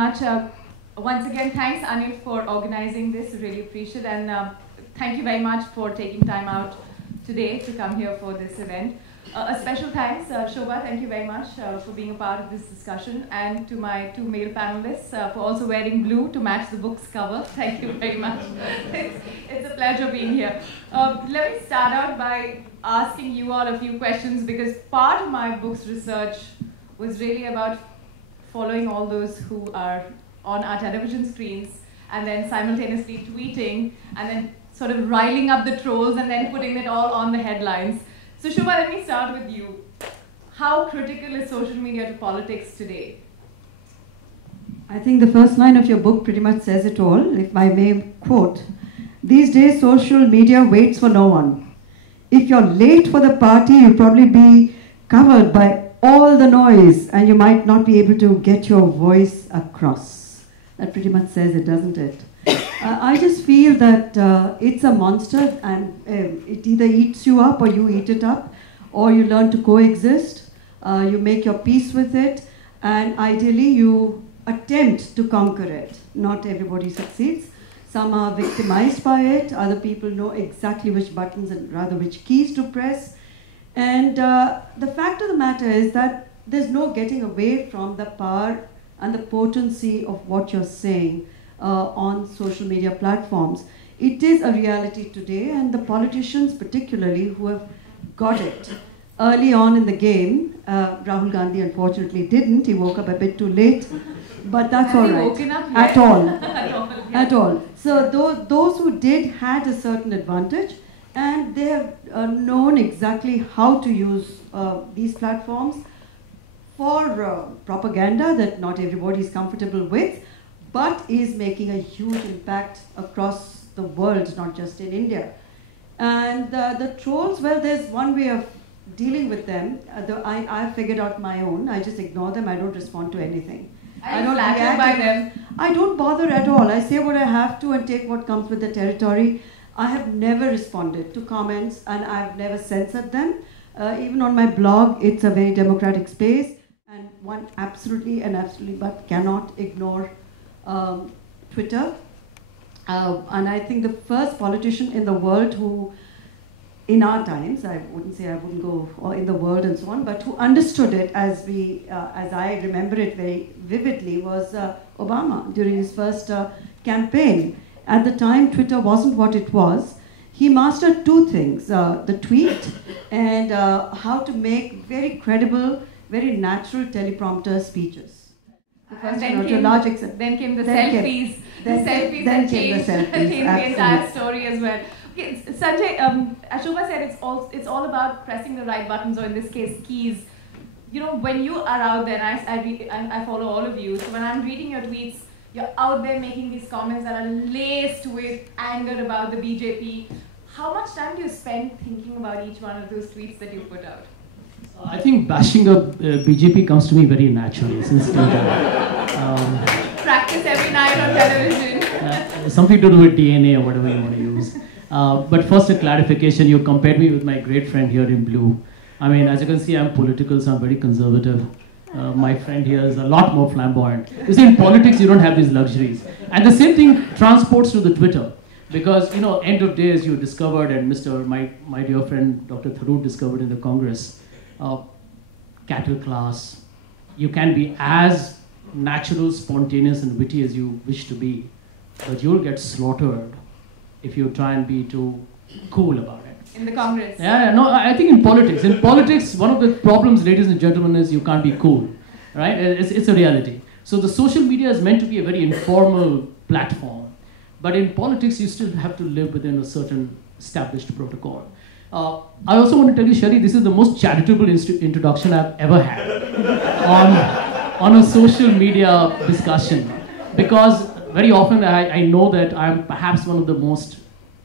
much. Once again, thanks Anil for organizing this. Really appreciate it. And thank you very much for taking time out today to come here for this event. A special thanks, Shobha, thank you very much for being a part of this discussion, and to my two male panelists for also wearing blue to match the book's cover. Thank you very much. It's a pleasure being here. Let me start out by asking you all a few questions, because part of my book's research was really about following all those who are on our television screens and then simultaneously tweeting and then sort of riling up the trolls and then putting it all on the headlines. So Shobha, let me start with you. How critical is social media to politics today? I think the first line of your book pretty much says it all, if I may quote. These days, social media waits for no one. If you're late for the party, you'll probably be covered by all the noise and you might not be able to get your voice across. That pretty much says it, doesn't it? I just feel that it's a monster, and it either eats you up or you eat it up, or you learn to coexist, you make your peace with it, and ideally you attempt to conquer it. Not everybody succeeds. Some are victimized by it, other people know exactly which buttons and rather which keys to press. And the fact of the matter is that there's no getting away from the power and the potency of what you're saying on social media platforms. It is a reality today, and the politicians particularly who have got it early on in the game, Rahul Gandhi unfortunately didn't, he woke up a bit too late, but that's all right. Woken up at all. At all. So those who did had a certain advantage, and they have known exactly how to use these platforms for propaganda that not everybody is comfortable with, but is making a huge impact across the world, not just in India. And the trolls, well, there's one way of dealing with them. I figured out my own. I just ignore them. I don't respond to anything. I don't react by them. I don't bother at all. I say what I have to and take what comes with the territory. I have never responded to comments, and I've never censored them. Even on my blog, it's a very democratic space, and one absolutely but cannot ignore Twitter. And I think the first politician in the world who, in our times, I wouldn't say I wouldn't go or in the world and so on, but who understood it as I remember it very vividly, was Obama during his first campaign. At the time, Twitter wasn't what it was. He mastered two things, the tweet and how to make very credible, very natural teleprompter speeches. Then came the selfies. Selfies that changed the entire story as well. Okay, Sanjay, as Shobha said, it's all about pressing the right buttons, or in this case, keys. You know, when you are out there, and I follow all of you, so when I'm reading your tweets, you're out there making these comments that are laced with anger about the BJP. How much time do you spend thinking about each one of those tweets that you put out? I think bashing the BJP comes to me very naturally since practice every night on television. Something to do with DNA or whatever you want to use. But first, a clarification. You compared me with my great friend here in blue. I mean, as you can see, I'm political, so I'm very conservative. My friend here is a lot more flamboyant. You see, in politics, you don't have these luxuries. And the same thing transports to the Twitter. Because, you know, end of days, you discovered, and my dear friend, Dr. Tharoor discovered in the Congress, cattle class. You can be as natural, spontaneous, and witty as you wish to be, but you'll get slaughtered if you try and be too cool about it. In the Congress? Yeah, no, I think in politics. In politics, one of the problems, ladies and gentlemen, is you can't be cool, right? It's a reality. So the social media is meant to be a very informal platform, but in politics, you still have to live within a certain established protocol. I also want to tell you, Shari, this is the most charitable introduction I've ever had on a social media discussion, because very often I know that I'm perhaps one of the most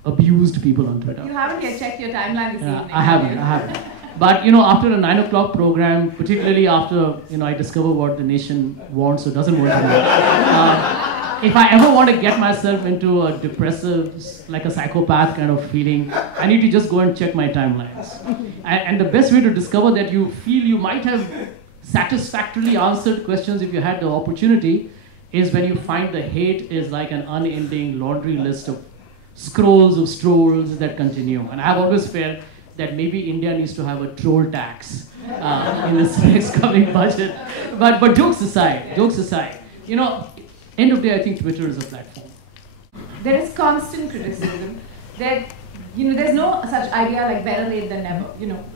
abused people on Twitter. You haven't yet checked your timeline this evening. I haven't. But, you know, after a 9 o'clock program, particularly after, you know, I discover what the nation wants or doesn't want to do, if I ever want to get myself into a depressive, like a psychopath kind of feeling, I need to just go and check my timelines. And the best way to discover that you feel you might have satisfactorily answered questions if you had the opportunity is when you find the hate is like an unending laundry list of scrolls of trolls that continue. And I've always felt that maybe India needs to have a troll tax in this next coming budget. But jokes aside, you know, end of the day, I think Twitter is a platform. There is constant criticism. There's no such idea like better late than never.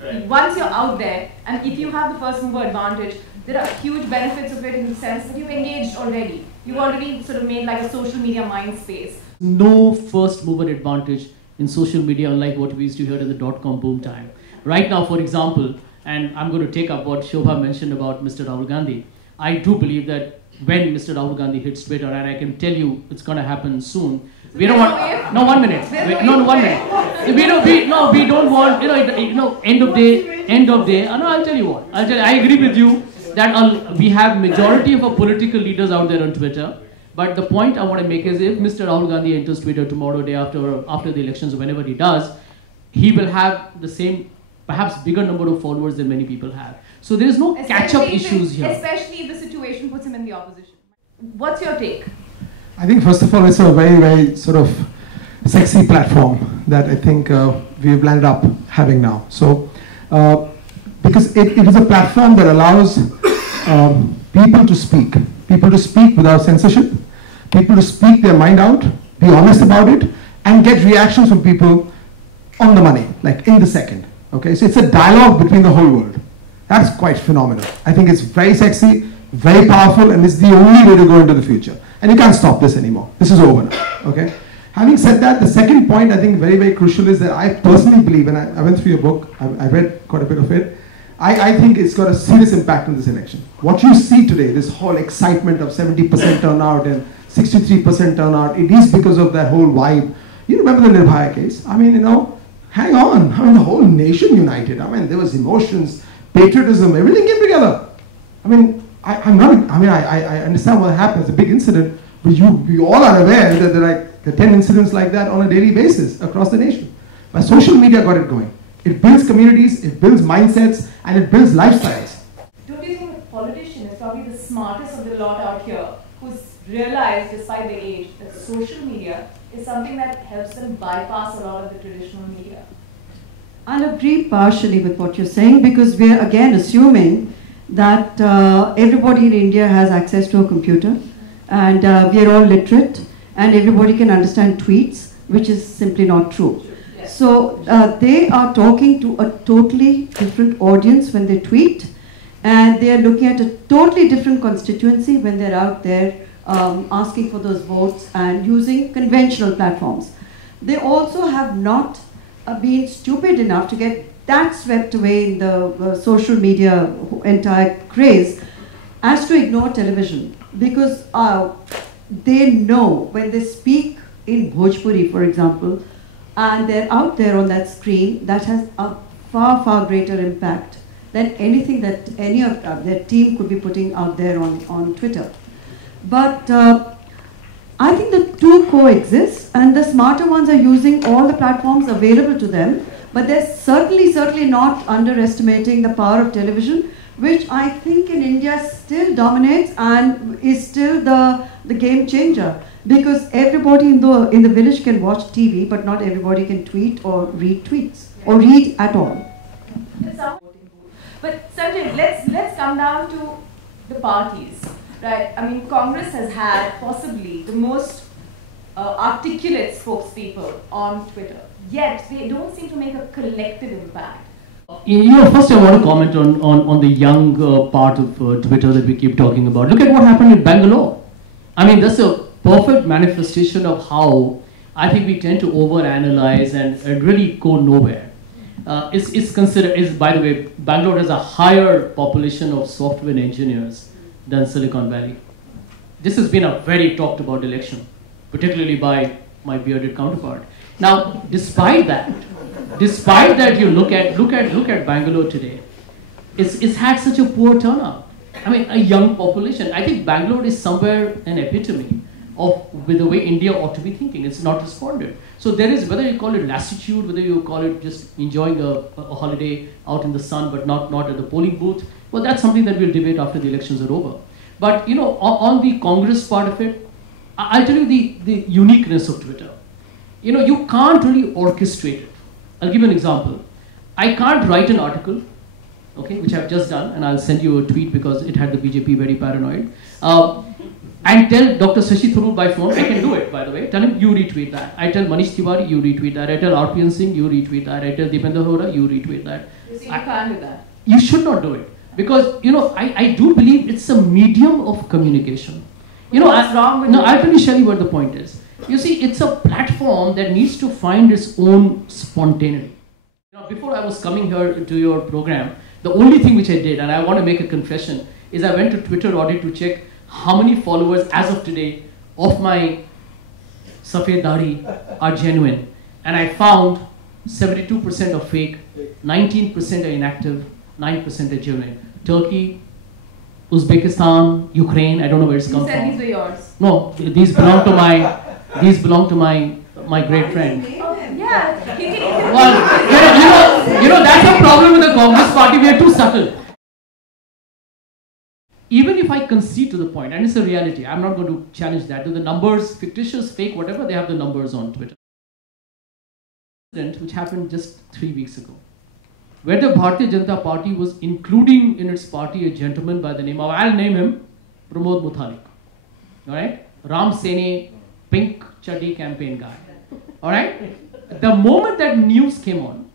Right. Once you're out there, and if you have the first mover advantage, there are huge benefits of it in the sense that you've engaged already. You've already sort of made like a social media mind space. No first mover advantage in social media, unlike what we used to hear in the dot-com boom time. Right now, for example, and I'm going to take up what Shobha mentioned about Mr. Rahul Gandhi, I do believe that when Mr. Rahul Gandhi hits Twitter, and I can tell you it's going to happen soon. We don't want. No, 1 minute. No, 1 minute. We don't want. End of day. No, I'll tell you what. I agree with you that we have majority of our political leaders out there on Twitter. But the point I want to make is, if Mr. Rahul Gandhi enters Twitter tomorrow, day after the elections, or whenever he does, he will have the same, perhaps bigger number of followers than many people have. So there is no catch-up issues here. Especially if the situation puts him in the opposition. What's your take? I think first of all, it's a very, very sort of sexy platform that I think we've landed up having now. So, because it is a platform that allows people to speak without censorship, people to speak their mind out, be honest about it, and get reactions from people on the money, like in the second. Okay, so it's a dialogue between the whole world. That's quite phenomenal. I think it's very sexy, very powerful, and it's the only way to go into the future. And you can't stop this anymore. This is over now. Okay. Having said that, the second point I think very, very crucial is that I personally believe, and I went through your book, I read quite a bit of it. I think it's got a serious impact on this election. What you see today, this whole excitement of 70% turnout and 63% turnout, it is because of that whole vibe. You remember the Nirbhaya case? I mean, hang on. I mean, the whole nation united. I mean, there was emotions, patriotism, everything came together. I mean, I understand what happened. It's a big incident, but we all are aware that there are 10 incidents like that on a daily basis across the nation. But social media got it going. It builds communities, it builds mindsets, and it builds lifestyles. Don't you think the politician is probably the smartest of the lot out here, who's realized, despite their age, that social media is something that helps them bypass a lot of the traditional media? I'll agree partially with what you're saying, because we're again assuming that everybody in India has access to a computer, and we are all literate, and everybody can understand tweets, which is simply not true. Yes. So they are talking to a totally different audience when they tweet, and they are looking at a totally different constituency when they're out there asking for those votes and using conventional platforms. They also have not been stupid enough to get that swept away in the social media entire craze as to ignore television, because they know when they speak in Bhojpuri, for example, and they're out there on that screen, that has a far, far greater impact than anything that any of their team could be putting out there on Twitter. But I think the two coexist, and the smarter ones are using all the platforms available to them, but they're certainly not underestimating the power of television, which I think in India still dominates and is still the game changer. Because everybody in the village can watch TV, but not everybody can tweet or read tweets, or read at all. But Sanjay, let's come down to the parties, right? I mean, Congress has had possibly the most articulate spokespeople on Twitter, yet they don't seem to make a collective impact. First I want to comment on the young part of Twitter that we keep talking about. Look at what happened in Bangalore. I mean, that's a perfect manifestation of how I think we tend to overanalyze and really go nowhere. By the way, Bangalore has a higher population of software engineers than Silicon Valley. This has been a very talked about election, particularly by my bearded counterpart. Now, despite that, you look at Bangalore today, it's had such a poor turnout. I mean, a young population. I think Bangalore is somewhere an epitome of with the way India ought to be thinking. It's not responded. So there is, whether you call it lassitude, whether you call it just enjoying a holiday out in the sun, but not at the polling booth, well, that's something that we'll debate after the elections are over. But you know, on the Congress part of it, I'll tell you the uniqueness of Twitter. You know, you can't really orchestrate it. I'll give you an example. I can't write an article, okay, which I've just done, and I'll send you a tweet because it had the BJP very paranoid. And tell Dr. Shashi Tharoor by phone, I can do it, by the way. Tell him, you retweet that. I tell Manish Tiwari, you retweet that. I tell RPN Singh, you retweet that. I tell Deependra Hora, you retweet that. You see, you can't do that. You should not do it. Because, you know, I do believe it's a medium of communication. You know, what's wrong with I'll tell you, Shelley, what the point is. You see, it's a platform that needs to find its own spontaneity. You know, before I was coming here to your program, the only thing which I did, and I want to make a confession, is I went to Twitter audit to check how many followers as of today of my Safed Dari are genuine. And I found 72% are fake, 19% are inactive, 9% are genuine. Turkey, Uzbekistan, Ukraine, I don't know where it's come You said from. these were yours. No, these belong to my great friend. Yeah. Well, you know, that's a problem with the Congress party. We are too subtle. Even if I concede to the point, and it's a reality, I'm not going to challenge that. The numbers, fictitious, fake, whatever, they have the numbers on Twitter. Which happened just 3 weeks ago, where the Bharatiya Janata Party was including in its party a gentleman by the name of, I'll name him, Pramod Muthalik. Alright? Ram Sene, pink chaddi campaign guy. Alright? The moment that news came on,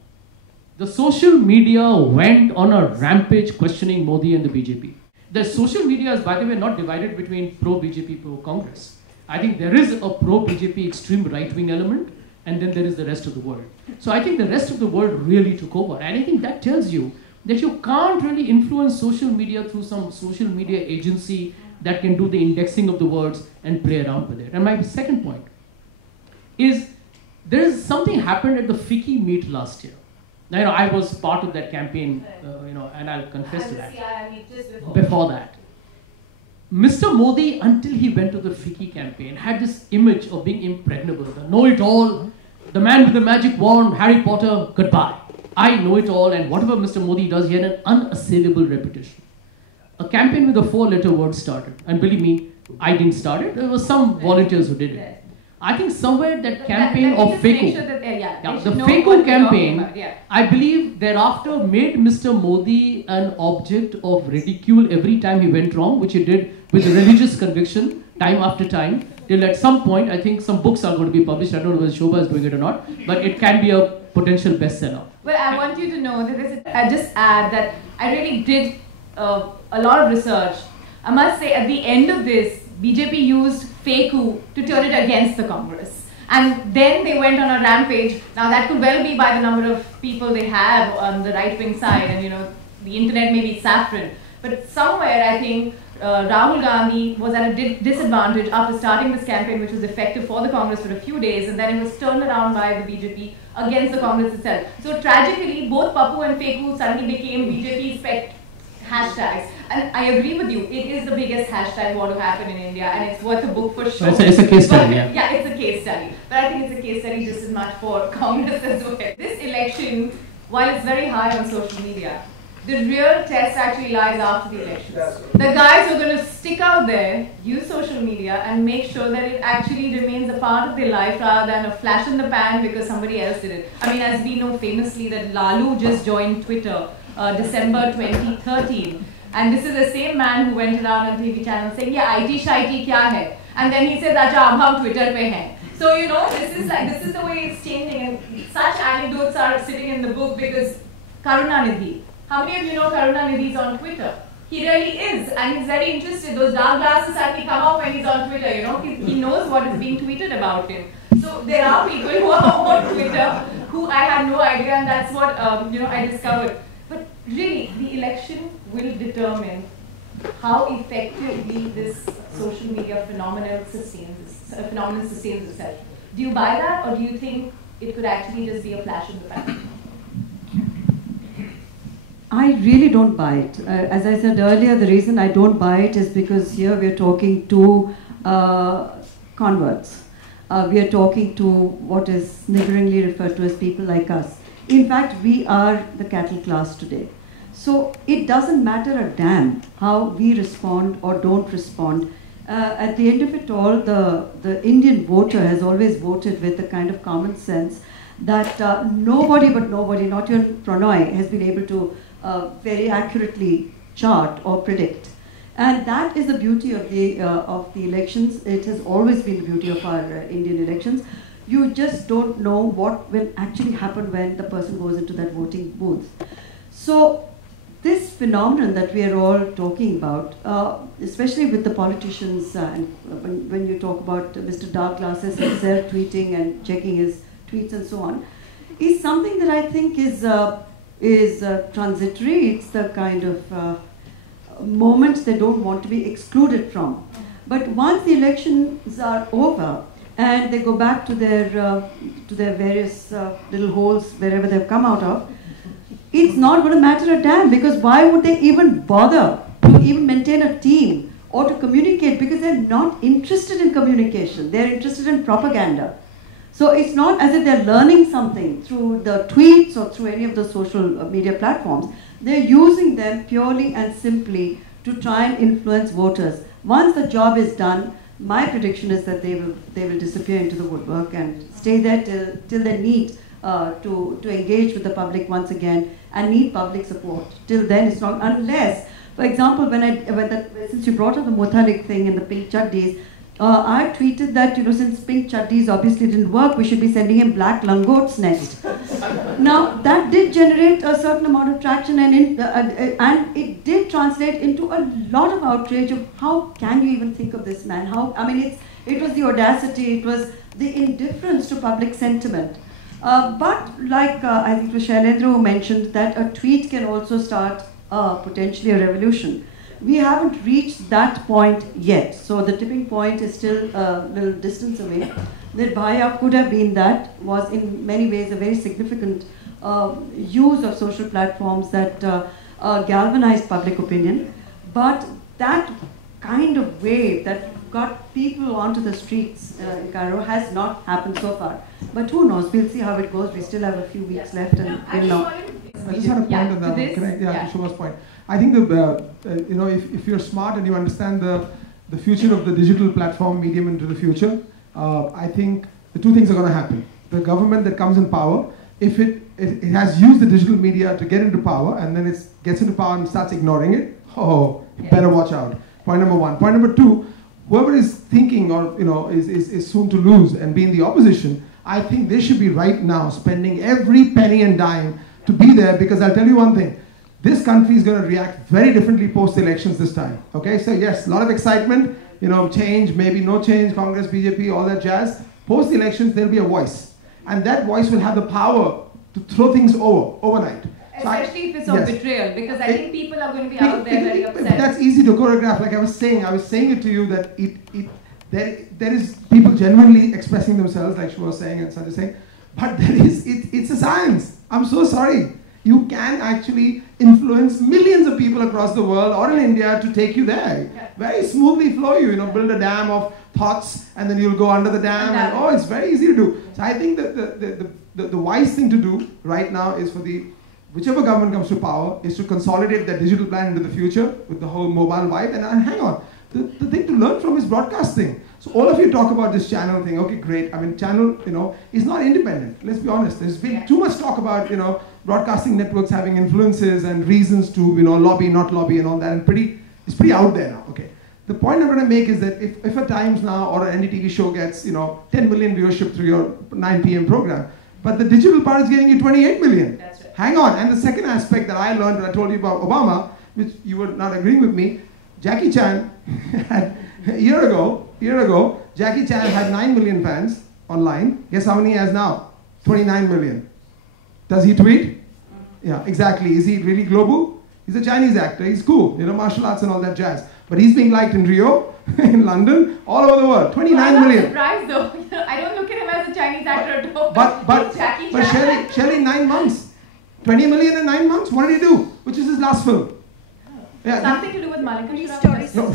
the social media went on a rampage questioning Modi and the BJP. The social media is, by the way, not divided between pro-BJP, pro-Congress. I think there is a pro-BJP extreme right-wing element, and then there is the rest of the world. So I think the rest of the world really took over. And I think that tells you that you can't really influence social media through some social media agency that can do the indexing of the words and play around with it. And my second point is, there is something happened at the FICCI meet last year. Now, you know, I was part of that campaign, you know, and I'll confess to that. Before that, Mr. Modi, until he went to the FICCI campaign, had this image of being impregnable, the know-it-all, the man with the magic wand, Harry Potter, goodbye. I know it all, and whatever Mr. Modi does, he had an unassailable reputation. A campaign with a 4-letter word started, and believe me, I didn't start it. There were some volunteers who did it. I think somewhere that campaign of FECO, the FECO campaign, I believe thereafter made Mr. Modi an object of ridicule every time he went wrong, which he did with religious conviction, time after time, till at some point, I think some books are going to be published. I don't know whether Shobha is doing it or not, but it can be a potential bestseller. Well, I want you to know that I just add that I really did a lot of research. I must say, at the end of this, BJP used FECO to turn it against the Congress. And then they went on a rampage. Now that could well be by the number of people they have on the right-wing side, and you know, the internet may be saffron. But somewhere I think Rahul Gandhi was at a disadvantage after starting this campaign, which was effective for the Congress for a few days, and then it was turned around by the BJP against the Congress itself. So tragically, both Pappu and FECO suddenly became BJP's pet hashtags. And I agree with you, it is the biggest hashtag what to happen in India, and it's worth a book for sure. It's a case study, yeah. Yeah, it's a case study. But I think it's a case study just as much for Congress as well. This election, while it's very high on social media, the real test actually lies after the elections. The guys who are going to stick out there, use social media, and make sure that it actually remains a part of their life rather than a flash in the pan because somebody else did it. I mean, as we know famously that Lalu just joined Twitter December 2013. And this is the same man who went around on TV channels saying, yeah, IT shaiti kya hai? And then he says, acha, ab hum Twitter pe hain. So, you know, this is the way it's changing. And such anecdotes are sitting in the book because Karunanidhi. How many of you know Karunanidhi is on Twitter? He really is, and he's very interested. Those dark glasses suddenly come up when he's on Twitter, you know. He knows what is being tweeted about him. So there are people who are on Twitter who I had no idea, and that's what, you know, I discovered. But really, the election will determine how effectively this social media phenomenon sustains itself. Do you buy that, or do you think it could actually just be a flash in the pan? I really don't buy it. As I said earlier, the reason I don't buy it is because here we are talking to converts. We are talking to what is sniggeringly referred to as people like us. In fact, we are the cattle class today. So it doesn't matter a damn how we respond or don't respond. At the end of it all, the Indian voter has always voted with a kind of common sense that nobody, not even Prannoy, has been able to very accurately chart or predict. And that is the beauty of the elections. It has always been the beauty of our Indian elections. You just don't know what will actually happen when the person goes into that voting booth. So this phenomenon that we are all talking about, especially with the politicians, and when you talk about Mr. Dark Glasses himself tweeting and checking his tweets and so on, is something that I think is transitory. It's the kind of moment they don't want to be excluded from. But once the elections are over and they go back to their various little holes wherever they've come out of, it's not going to matter a damn, because why would they even bother to even maintain a team or to communicate? Because they're not interested in communication. They're interested in propaganda. So it's not as if they're learning something through the tweets or through any of the social media platforms. They're using them purely and simply to try and influence voters. Once the job is done, my prediction is that they will disappear into the woodwork and stay there till they need to engage with the public once again and need public support. Till then, it's not, unless, for example, since you brought up the Muthalik thing and the pink chaddis, I tweeted that, since pink chaddis obviously didn't work, we should be sending him black langots next. Now, that did generate a certain amount of traction, and it did translate into a lot of outrage of how can you even think of this man? It was the audacity, it was the indifference to public sentiment. But like I think it was Shailendra who mentioned that a tweet can also start potentially a revolution. We haven't reached that point yet, so the tipping point is still a little distance away. Nirbhaya could have been that, was in many ways a very significant use of social platforms that galvanized public opinion, but that kind of wave that got people onto the streets in Cairo has not happened so far. But who knows, we'll see how it goes. We still have a few weeks left, and we'll know. I just had a point on that one. Can I, to Shobha's point. I think if you're smart and you understand the future of the digital platform medium into the future, I think the two things are going to happen. The government that comes in power, if it has used the digital media to get into power, and then it gets into power and starts ignoring it, better watch out. Point number one. Point number two, whoever is thinking or is soon to lose and be in the opposition, I think they should be right now spending every penny and dime to be there, because I'll tell you one thing, this country is going to react very differently post-elections this time. Okay, so yes, a lot of excitement, change, maybe no change, Congress, BJP, all that jazz. Post-elections, there'll be a voice. And that voice will have the power to throw things overnight. Especially if it's of betrayal, because I think people are going to be out there very upset. That's easy to choreograph. Like I was saying it to you that there is people genuinely expressing themselves, like she was saying and Sanjay saying, but it's a science. I'm so sorry. You can actually influence millions of people across the world or in India to take you there. Yeah. Very smoothly flow you, build a dam of thoughts and then you'll go under the dam and it's very easy to do. So I think that the wise thing to do right now is for whichever government comes to power is to consolidate that digital plan into the future with the whole mobile vibe, and hang on. The thing to learn from is broadcasting. So all of you talk about this channel thing, okay, great. Channel, is not independent. Let's be honest. There's been too much talk about, broadcasting networks having influences and reasons to, lobby, not lobby and all that. And it's pretty out there now, okay. The point I'm going to make is that if a Times Now or an NDTV show gets, 10 million viewership through your 9 p.m. program, but the digital part is getting you 28 million. That's right. Hang on. And the second aspect that I learned when I told you about Obama, which you were not agreeing with me, Jackie Chan had, a year ago, Jackie Chan had 9 million fans online. Guess how many he has now? 29 million. Does he tweet? Yeah, exactly. Is he really global? He's a Chinese actor. He's cool. Martial arts and all that jazz. But he's being liked in Rio, in London, all over the world. 29 million. I'm surprised though. I don't look at him as a Chinese actor at all. But Shelley, 9 months. 20 million in 9 months? What did he do? Which is his last film? Yeah, something to do with Malika Stories. No.